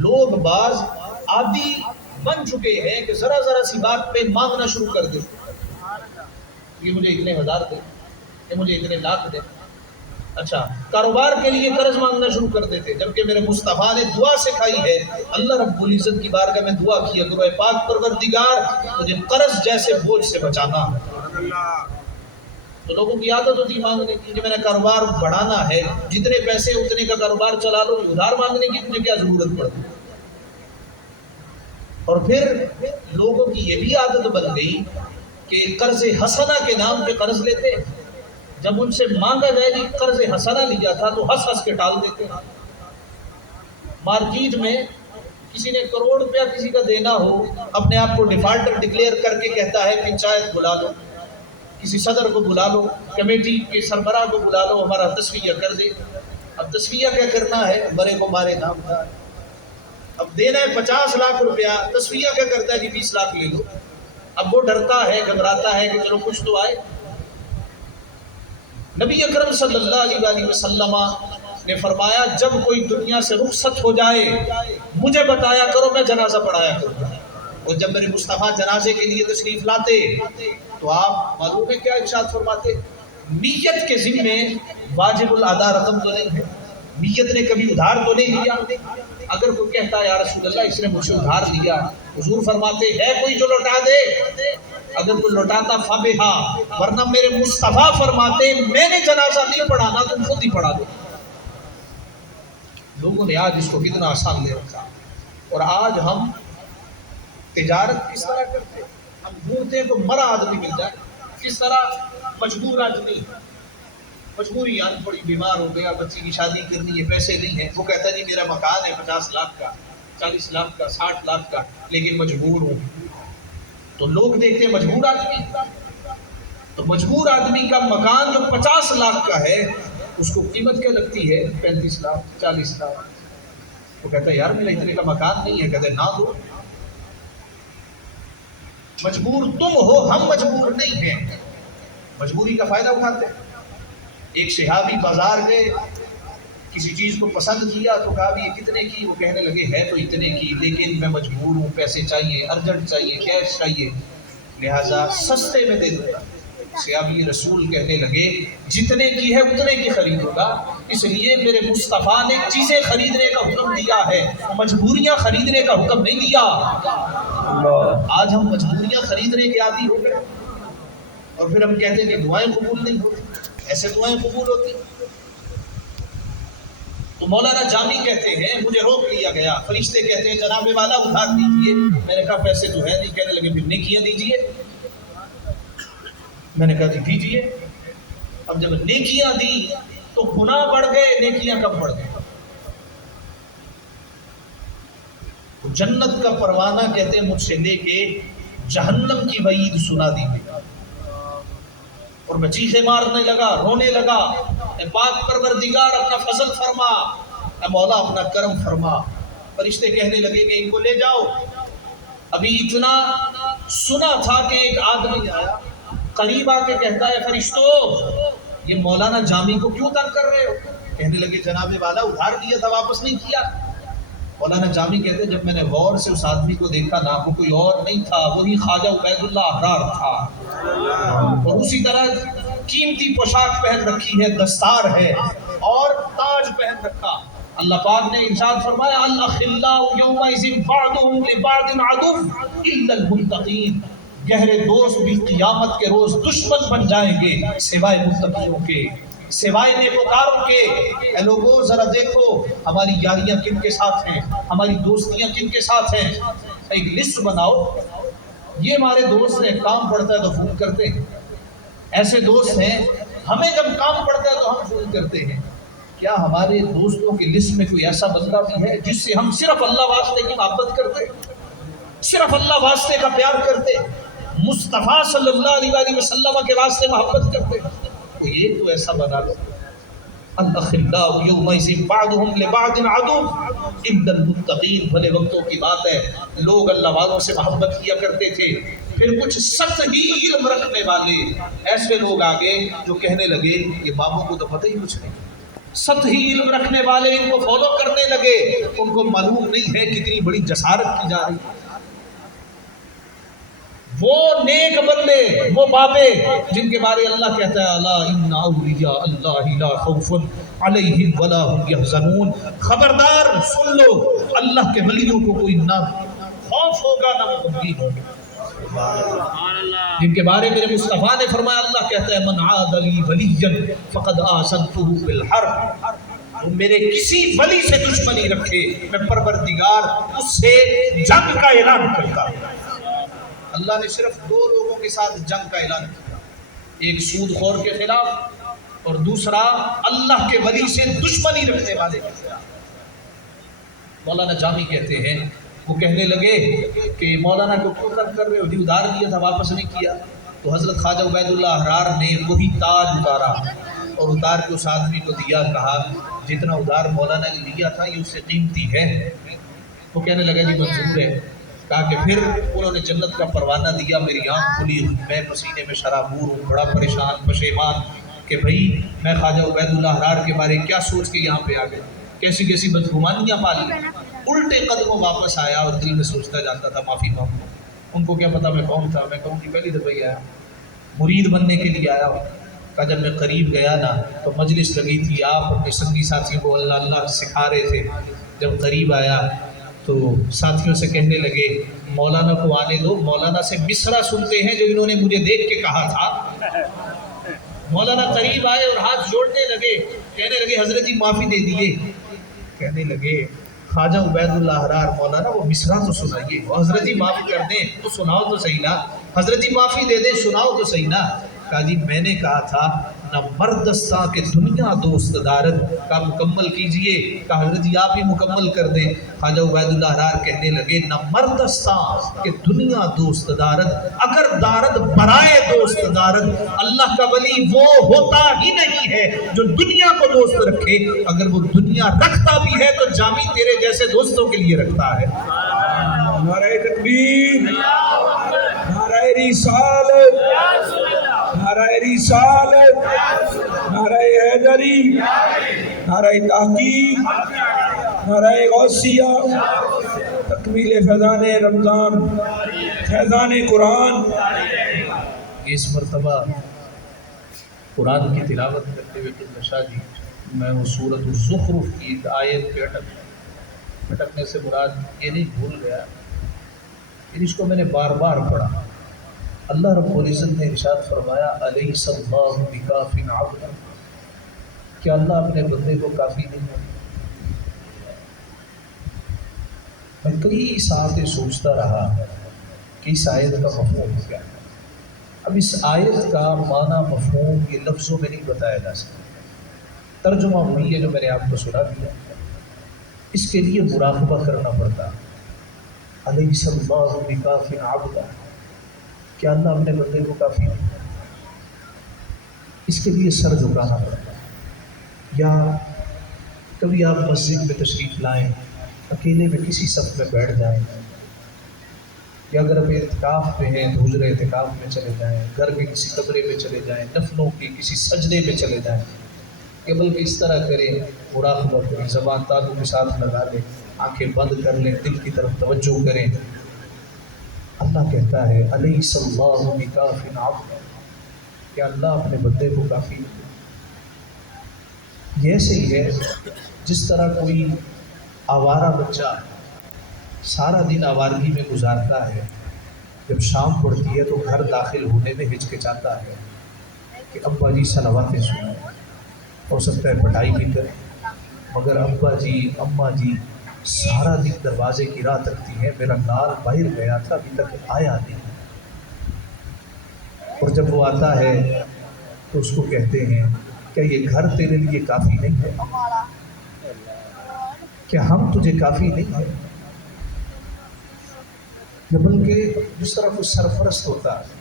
لوگ بعض عادی بن چکے ہیں کہ ذرا ذرا سی بات پہ مانگنا شروع کر دیں، یہ مجھے اتنے ہزار دے، یہ مجھے اتنے لاکھ دے۔ اچھا کاروبار کے لیے قرض مانگنا شروع کر دیتے، جبکہ میرے مصطفیٰ نے دعا سکھائی ہے، اللہ رب العزت کی بارگاہ میں دعا کیا کرو اے پاک پروردگار مجھے قرض جیسے بوجھ سے بچانا۔ تو لوگوں کی عادت ہوتی مانگنے کی کہ میں نے کاروبار بڑھانا ہے، جتنے پیسے اتنے کا کاروبار چلا لو، ادھار مانگنے کی مجھے کیا ضرورت پڑتی۔ اور پھر لوگوں کی یہ بھی عادت بن گئی کہ قرض حسنہ کے نام پہ قرض لیتے، جب ان سے مانگا جائے کہ قرض حسنہ لیا تھا تو ہنس ہنس کے ٹال دیتے۔ مارکیٹ میں کسی نے کروڑ روپیہ کسی کا دینا ہو، اپنے آپ کو ڈیفالٹر ڈکلیئر کر کے کہتا ہے پنچایت بلا دو، کسی صدر کو بلا لو، کمیٹی کے سربراہ کو بلا لو، ہمارا تصفیہ کر دے۔ اب تصفیہ کیا کرنا ہے، مرے کو مارے نام کا، اب دینا ہے 50 لاکھ روپیہ، تصفیہ کیا کرتا ہے کہ 20 لاکھ لے لو۔ اب وہ ڈرتا ہے، گھبراتا ہے کہ چلو کچھ تو آئے۔ نبی اکرم صلی اللہ علیہ وسلم نے فرمایا جب کوئی دنیا سے رخصت ہو جائے مجھے بتایا کرو، میں جنازہ پڑھایا کروں۔ اور جب میرے مصطفیٰ جنازے کے لیے تشریف لاتے تو آپ معلوم ہے کیا ارشاد فرماتے، نیت کے ذمے واجب الادا رقم تو نہیں ہے، نیت نے کبھی ادھار تو نہیں لیا۔ اگر کوئی کہتا ہے یا رسول اللہ اس نے مجھ سے ادھار لیا، حضور فرماتے ہے کوئی جو لوٹا دے، اگر کوئی لوٹاتا فبہا، ورنہ میرے مصطفیٰ فرماتے میں نے جنازہ نہیں پڑھانا، تم خود ہی پڑھا دو۔ لوگوں نے آج اس کو کتنا آسان لے رکھا، اور آج ہم تجارت کس طرح کرتے ہیں؟ ہم ڈھونڈتے ہیں تو مرا آدمی مل جائے، کس طرح مجبور آدمی، مجبوری یعنی تھوڑی بیمار ہو گیا، بچی کی شادی کرنی ہے، پیسے نہیں ہیں، وہ کہتا ہے جی میرا مکان ہے 50 لاکھ کا، 40 لاکھ کا، 60 لاکھ کا، لیکن مجبور ہوں. تو لوگ دیکھتے ہیں مجبور آدمی، تو مجبور آدمی کا مکان جو 50 لاکھ کا ہے اس کو قیمت کیا لگتی ہے؟ 35 لاکھ 40 لاکھ. وہ کہتا ہے یار میرا اتنے کا مکان نہیں ہے، کہتے ہیں نہ دو. مجبور تم ہو، ہم مجبور نہیں ہیں. مجبوری کا فائدہ اٹھاتے ہیں. ایک صحابی بازار گئے، کسی چیز کو پسند کیا تو کہا بھی یہ کتنے کی؟ وہ کہنے لگے ہے تو اتنے کی، لیکن میں مجبور ہوں، پیسے چاہیے، ارجنٹ چاہیے، کیش چاہیے، لہذا سستے میں دے دوں گا. صحابی رسول کہنے لگے جتنے کی ہے اتنے کی خریدوں گا، اس لیے میرے مصطفیٰ نے چیزیں خریدنے کا حکم دیا ہے، مجبوریاں خریدنے کا حکم نہیں دیا. آج ہم مجبوریاں خریدنے کے عادی ہو گئے اور پھر ہم کہتے ہیں کہ دعائیں قبول نہیں ہوتی. ایسے دعائیں قبول ہوتی؟ تو مولانا جامی کہتے ہیں مجھے روک لیا گیا، فرشتے کہتے ہیں جناب والا ادھار دیجئے. میں نے کہا پیسے تو ہے نہیں. کہنے لگے پھر نیکیاں دیجئے. میں نے کہا جی دیجئے. اب جب نیکیاں دی تو گناہ بڑھ گئے، نیکیاں کم بڑھ گئے. جنت کا پروانہ کہتے ہیں مجھ سے لے کے جہنم کی وعید سنا دی گئی اور میں چیخیں مارنے لگا، رونے لگا، اے پاک پروردگار اپنا فضل فرما، اے مولا اپنا کرم فرما. فرشتے کہنے لگے کہ ان کو لے جاؤ. ابھی اتنا سنا تھا کہ ایک آدمی آیا، قریب آ کے کہتا ہے فرشتوں یہ مولانا جامی کو کیوں تنگ کر رہے ہو؟ کہنے لگے جناب والا ادھار دیا تھا واپس نہیں کیا. مولانا جامی کہتے ہیں جب میں نے غور سے اس آدمی کو دیکھا نا، وہ کوئی اور نہیں تھا، وہی خواجہ عبید اللہ احرار تھا. اور اسی طرح قیمتی پوشاک پہن رکھی ہے، دستار ہے اور تاج پہن رکھا. اللہ پاک نے ارشاد فرمایا الاخلاء یومئذ بعضهم لبعض عدو الا المتقین. گہرے دوست بھی قیامت کے روز دشمن بن جائیں گے سوائے متقیوں کے، سوائے نیکوکاروں کے. اے لوگوں ذرا دیکھو ہماری یاریاں کن کے ساتھ ہیں، ہماری دوستیاں کن کے ساتھ ہیں. ایک لسٹ بناؤ. یہ ہمارے دوست ہیں، کام پڑتا ہے تو فون کرتے ہیں. ایسے دوست ہیں ہمیں جب کام پڑتا ہے تو ہم فون کرتے ہیں. کیا ہمارے دوستوں کی لسٹ میں کوئی ایسا بندہ بھی ہے جس سے ہم صرف اللہ واسطے کی محبت کرتے، صرف اللہ واسطے کا پیار کرتے، مصطفیٰ صلی اللہ علیہ وسلم کے واسطے محبت کرتے؟ تو یہ تو ایسا بنا لو. الاخلاء یومئذ بعضهم لبعض عدو الا المتقین. بھلے وقتوں کی بات ہے، لوگ اللہ والوں سے محبت کیا کرتے تھے، پھر کچھ سطحی علم رکھنے والے ایسے لوگ آگے جو کہنے لگے یہ بابوں کو تو پتہ ہی کچھ نہیں. سطحی علم رکھنے والے ان کو فالو کرنے لگے، ان کو معلوم نہیں ہے کتنی بڑی جسارت کی جا رہی ہے. وہ نیک بندے، وہ بابے جن کے بارے اللہ کہتا ہے الا ان اولیاء اللہ لا خوف علیہم ولا هم يحزنون. خبردار سن لو، اللہ کے ولیوں کو کوئی نہ خوف ہوگا نہ وہ غمگین ہوں گے. جن کے بارے میرے مصطفیٰ نے فرمایا، اللہ کہتا ہے من عاد لی ولیا فقد آذنتہ بالحرب. وہ میرے کسی ولی سے دشمنی رکھے، میں پروردگار اس سے جنگ کا اعلان کرتا ہوں. اللہ نے صرف دو لوگوں کے ساتھ جنگ کا اعلان کیا، ایک سود خور کے خلاف اور دوسرا اللہ کے ولی سے دشمنی رکھنے والے کے خلاف. مولانا جامی کہتے ہیں وہ کہنے لگے کہ مولانا کو کیوں تنگ کر رہے ہو؟ جی ادھار دیا تھا واپس نہیں کیا. تو حضرت خواجہ عبید اللہ احرار نے وہی تاج اتارا اور اتار کے اس آدمی کو دیا. کہا جتنا ادھار مولانا نے لیا تھا یہ اس سے قیمتی ہے. وہ کہنے لگا جی منظور ہے. کہا کہ پھر انہوں نے جنت کا پروانہ دیا. میری آنکھ کھلی ہوئی، میں پسینے میں شرابور ہوں، بڑا پریشان پشیمان کہ بھئی میں خواجہ عبید اللہ احرار کے بارے کیا سوچ کے یہاں پہ آ گیا، کیسی کیسی بدگمانیاں پالی. الٹے قدموں واپس آیا اور دل میں سوچتا جاتا تھا معافی مانگوں. ان کو کیا پتا میں کون تھا. میں کہوں کہ پہلی دفعہ ہی آیا، مرید بننے کے لیے آیا ہوں. کہا جب میں قریب گیا نا تو مجلس لگی تھی، آپ اپنے سنگی ساتھیوں کو اللہ اللہ سکھا رہے تھے. جب قریب آیا تو ساتھیوں سے کہنے لگے مولانا کو آنے دو، مولانا سے مصرع سنتے ہیں جو انہوں نے مجھے دیکھ کے کہا تھا. مولانا قریب آئے اور ہاتھ جوڑنے لگے، کہنے لگے حضرت جی معافی دے دیے. کہنے لگے خواجہ عبید اللہ حرار مولانا وہ مصرع تو سنائیے، حضرت جی معافی کر دیں تو سناؤ تو صحیح نا، حضرت جی معافی دے دیں سناؤ تو صحیح نا۔ کہا جی میں نے کہا تھا نہ مردستہ کہ دنیا دوست دارد، کا مکمل کیجئے۔ کہا حضرت جی آپ ہی مکمل کر دیں۔ خواجہ عبید اللہ حرار کہنے لگے نہ مردستہ کہ دنیا دوست دارد، اگر دارد برائے دوست دارد، اللہ کا ولی وہ ہوتا ہی نہیں ہے جو دنیا کو دوست رکھے، اگر وہ دنیا رکھتا بھی ہے تو جامی تیرے جیسے دوستوں کے لیے رکھتا ہے۔ نعرہ تکبیر، نعرہ رسالت، نعرہ رسالت، نعرہ حیدری، نعرہ تحقیق، نعرہ غوثیہ، تکمیل فیضان رمضان، فیضان قرآن۔ اس مرتبہ قرآن کی تلاوت کرتے ہوئے تو شاہ جی میں وہ سورۃ الزخرف کی ایک آیت پہ اٹکنے سے مراد یہ نہیں بھول گیا، اس کو میں نے بار بار پڑھا۔ اللہ رب العزت نے ارشاد فرمایا الیس اللہ بکاف عبدا، کہ اللہ اپنے بندے کو کافی نہیں ہے۔ میں کئی ساعتیں سوچتا رہا کہ اس آیت کا مفہوم کیا ہے۔ اب اس آیت کا معنی مفہوم یہ لفظوں میں نہیں بتایا جا سکتا، ترجمہ وہی ہے جو میں نے آپ کو سنا دیا۔ اس کے لیے مراقبہ کرنا پڑتا، الیس اللہ بکاف عبدا، کہ اللہ اپنے بندے کو کافی نہیں ہے۔ اس کے لیے سر جھکانا پڑتا، یا کبھی آپ مسجد میں تشریف لائیں، اکیلے میں کسی صف میں بیٹھ جائیں، یا اگر آپ اعتکاف پہ ہیں تو حجرہ اعتکاف میں چلے جائیں، گھر کے کسی کمرے میں چلے جائیں، نفلوں کے کسی سجدے میں چلے جائیں، یا بلکہ اس طرح کریں، مراقبہ کریں، زبان تانوں کے ساتھ لگا لیں، آنکھیں بند کر لیں، دل کی طرف توجہ کریں۔ اللہ کہتا ہے الیس اللہ بکاف عبدا، کہ اللہ اپنے بندے کو کافی نہیں۔ یہ ایسے ہی ہے جس طرح کوئی آوارہ بچہ سارا دن آوارگی میں گزارتا ہے، جب شام پڑتی ہے تو گھر داخل ہونے میں ہچکچاتا ہے کہ ابا جی صلواتیں سنیں، ہو سکتا ہے پڑھائی بھی کریں، مگر ابا جی اماں جی سارا دن دروازے کی راہ تکتی ہیں، میرا لال باہر گیا تھا ابھی تک آیا نہیں۔ اور جب وہ آتا ہے تو اس کو کہتے ہیں کیا یہ گھر تیرے لیے کافی نہیں ہے؟ کیا ہم تجھے کافی نہیں ہے؟ یا بلکہ جس طرح کوئی سرپرست ہوتا ہے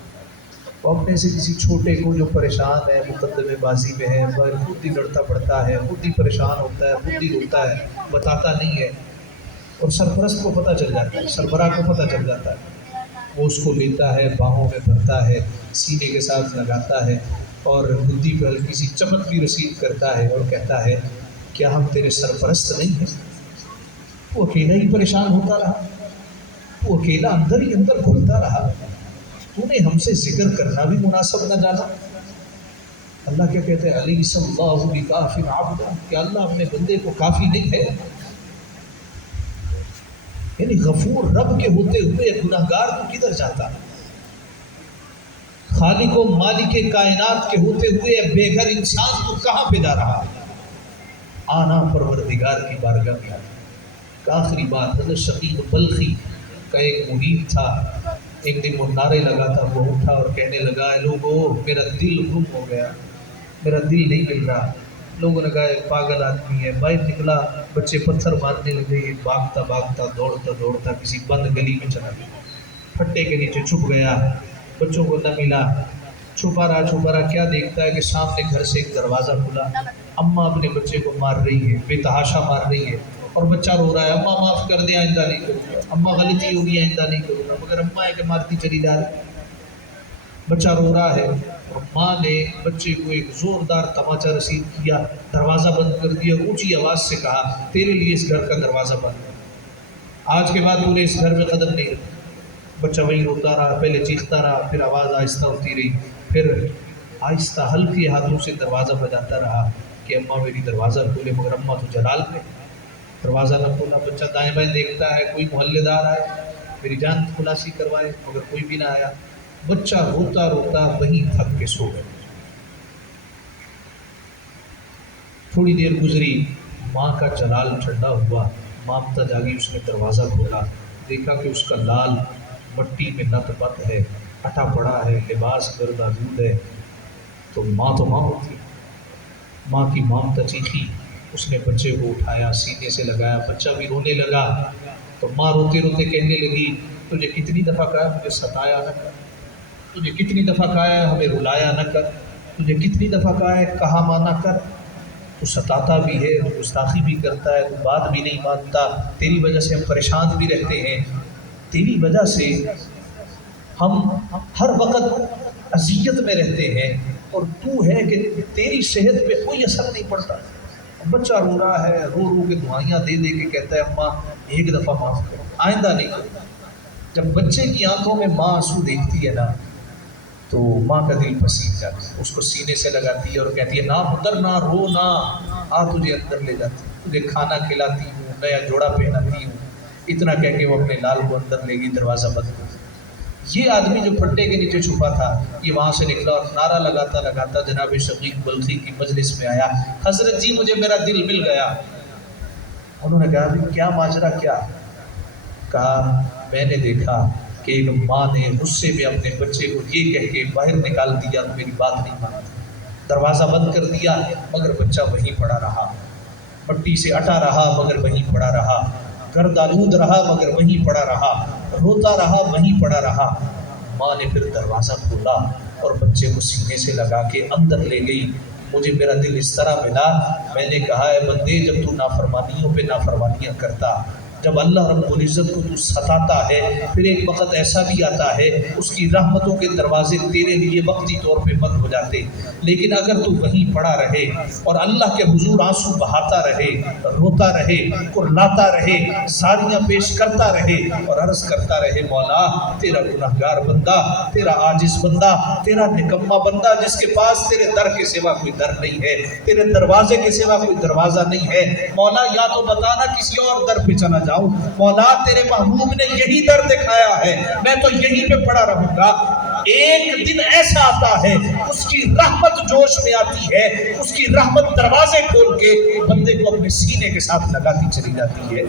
وہ اپنے سے کسی چھوٹے کو جو پریشان ہے، مقدمے بازی میں ہے، خود ہی لڑتا پڑتا ہے، خود ہی پریشان ہوتا ہے، خود ہی روتا ہے، بتاتا نہیں ہے، اور سرپرست کو پتہ چل جاتا ہے، سربراہ کو پتہ چل جاتا ہے، وہ اس کو لیتا ہے، باہوں میں بھرتا ہے، سینے کے ساتھ لگاتا ہے، اور گدی پہ ہلکی سی چمک بھی رسید کرتا ہے، اور کہتا ہے کیا ہم تیرے سرپرست نہیں ہیں؟ وہ اکیلا ہی پریشان ہوتا رہا، وہ اکیلا اندر ہی اندر گھلتا رہا، تو نے ہم سے ذکر کرنا بھی مناسب نہ جانا۔ اللہ کیا کہتے ہیں الیس اللہ بکاف عبدا، کہ اللہ اپنے بندے کو کافی نہیں ہے۔ یعنی غفور رب کے ہوتے ہوئے گناہگار تو کدھر جاتا، خالق و مالک کائنات کے ہوتے ہوئے بے گھر انسان تو کہاں پہ جا رہا؟ آنا پروردگار کی بارگاہ میں۔ آخری بات، حضرت شقیق بلخی کا ایک مرید تھا، ایک دن وہ نعرے لگا تھا، وہ اٹھا اور کہنے لگا اے لوگو میرا دل گم ہو گیا، میرا دل نہیں مل رہا۔ لوگوں نے کہا ایک پاگل آدمی ہے، باہر نکلا، بچے پتھر مارنے لگے، یہ بھاگتا بھاگتا دوڑتا دوڑتا کسی بند گلی میں چلا گیا، پھٹے کے نیچے چھپ گیا، بچوں کو نہ ملا، چھپا رہا کیا دیکھتا ہے کہ سامنے گھر سے ایک دروازہ کھلا، اماں اپنے بچے کو مار رہی ہے، بے تحاشا مار رہی ہے، اور بچہ رو رہا ہے اماں معاف کر دیں آئندہ نہیں کروں گا، اماں غلطی ہوگی آئندہ نہیں کروں گا، مگر اماں ہے کہ مارتی چلی جا رہی، بچہ رو رہا ہے، اور ماں نے بچے کو ایک زوردار تماچا رسید کیا، دروازہ بند کر دیا، اونچی آواز سے کہا تیرے لیے اس گھر کا دروازہ بند ہے، آج کے بعد تو نے اس گھر میں قدم نہیں رکھا۔ بچہ وہیں روتا رہا، پہلے چیختا رہا، پھر آواز آہستہ ہوتی رہی، پھر آہستہ ہلکے ہاتھوں سے دروازہ بجاتا رہا کہ اماں میری دروازہ کھولے، مگر اماں تو جلال میں، دروازہ نہ کھولا۔ بچہ دائیں بائیں دیکھتا ہے کوئی محلے دار آئے، میری جان خلاصی کروائے، مگر کوئی بھی نہ آیا۔ بچہ روتا روتا وہیں تھک کے سو گیا۔ تھوڑی دیر گزری، ماں کا جلال ٹھنڈا ہوا، مامتا جاگی، اس نے دروازہ کھولا، دیکھا کہ اس کا لال مٹی میں نت پت ہے، اٹا پڑا ہے، لباس گرد آلود ہے۔ تو ماں ہوتی، ماں کی مامتا چیخی، اس نے بچے کو اٹھایا، سینے سے لگایا، بچہ بھی رونے لگا۔ تو ماں روتے روتے کہنے لگی تجھے کتنی دفعہ کہا مجھے ستایا نہ کر، تجھے کتنی دفعہ کہا ہے ہمیں رلایا نہ کر، تجھے کتنی دفعہ کہا ہے کہا مانا کر، تو ستاتا بھی ہے، تو گستاخی بھی کرتا ہے، تو بات بھی نہیں مانتا، تیری وجہ سے ہم پریشان بھی رہتے ہیں، تیری وجہ سے ہم ہر وقت اذیت میں رہتے ہیں، اور تو ہے کہ تیری صحت پہ کوئی اثر نہیں پڑتا۔ بچہ رو رہا ہے، رو رو کے دعائیاں دے دے کے کہتا ہے اماں ایک دفعہ معاف کرو، آئندہ نہیں کرو۔ جب بچے کی آنکھوں میں ماں آنسو دیکھتی ہے نا تو ماں کا دل پسیج جاتا ہے، اس کو سینے سے لگاتی ہے اور کہتی ہے نہ پتر نہ رو نہ، آ تجھے اندر لے جاتی ہوں، تجھے کھانا کھلاتی ہوں، نیا جوڑا پہناتی ہوں۔ اتنا کہہ کے وہ اپنے لال کو اندر لے گئی، دروازہ بند کر دیا۔ یہ آدمی جو پھٹے کے نیچے چھپا تھا یہ وہاں سے نکلا اور نعرہ لگاتا لگاتا جناب شقیق بلخی کی مجلس میں آیا، حضرت جی مجھے میرا دل مل گیا۔ انہوں نے کہا بھی کیا ماجرا کیا؟ کہا میں نے دیکھا کہ ایک ماں نے غصے میں اپنے بچے کو یہ کہہ کے باہر نکال دیا تو میری بات نہیں مانی، دروازہ بند کر دیا مگر بچہ وہیں پڑا رہا، مٹی سے اٹا رہا مگر وہیں پڑا رہا، گرد آلود رہا مگر وہیں پڑا رہا، روتا رہا وہیں پڑا رہا۔ ماں نے پھر دروازہ کھولا اور بچے کو سینے سے لگا کے اندر لے گئی۔ مجھے میرا دل اس طرح ملا، میں نے کہا اے بندے جب تو نافرمانیوں پہ نافرمانیاں کرتا، جب اللہ رب العزت کو تو ستاتا ہے، پھر ایک وقت ایسا بھی آتا ہے اس کی رحمتوں کے دروازے تیرے لیے وقتی طور پہ بند ہو جاتے، لیکن اگر تو وہیں پڑا رہے اور اللہ کے حضور آنسو بہاتا رہے، روتا رہے، کرلاتا رہے، زاریاں پیش کرتا رہے اور عرض کرتا رہے مولا تیرا گناہگار بندہ، تیرا عاجز بندہ، تیرا نکما بندہ جس کے پاس تیرے در کے سوا کوئی در نہیں ہے، تیرے دروازے کے سوا کوئی دروازہ نہیں ہے، مولا یا تو بتانا کسی اور در پہ چلا جاؤ، مولا تیرے محبوب نے یہی در دکھایا ہے، میں تو یہیں پہ پڑا رہوں گا۔ ایک دن ایسا آتا ہے اس کی رحمت جوش میں آتی ہے، اس کی رحمت دروازے کھول کے بندے کو اپنے سینے کے ساتھ لگاتی چلی جاتی ہے۔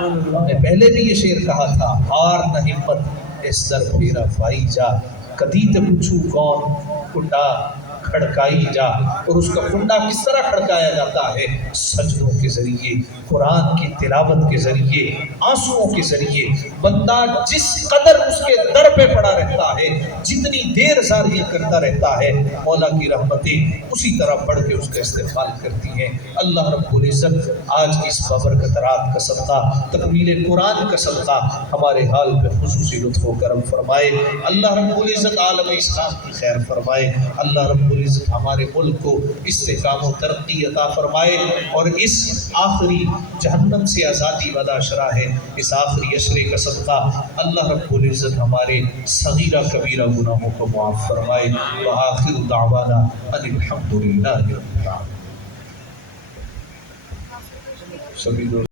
میں نے پہلے بھی یہ شعر کہا تھا، ہار نہ ہمت اس در پھیرا پائی جا، کدی تے پوچھو کون کنڈا کھڑکائی جا۔ اور اس کا کنڈا کس طرح کھڑکایا جاتا ہے؟ سجدوں کے ذریعے، قرآن کی تلاوت کے ذریعے، آنسوؤں کے ذریعے۔ بندہ جس قدر اس کے در پہ پڑا رہتا ہے، جتنی دیر زاریاں کرتا رہتا ہے، مولا کی رحمتیں اسی طرح بڑھ کے اس کا استقبال کرتی ہیں۔ اللہ رب العزت آج کی اس بابرکت رات کا صدقہ، تکمیل قرآن کا صدقہ ہمارے حال پہ خصوصی لطف و کرم فرمائے۔ اللہ رب العزت عالم اسلام کی خیر فرمائے۔ اللہ رب العزت ہمارے ملک کو استحکام و ترقی عطا فرمائے، اور اس آخری جہنم سے آزادی والا اشرا ہے، اس آخری اشرے کا صدقہ اللہ رب العزت ہمارے صغیرہ کبیرہ گناہوں کو معاف فرمائے۔ وآخر دعوانا ان الحمد للہ رب العالمین۔ سبھی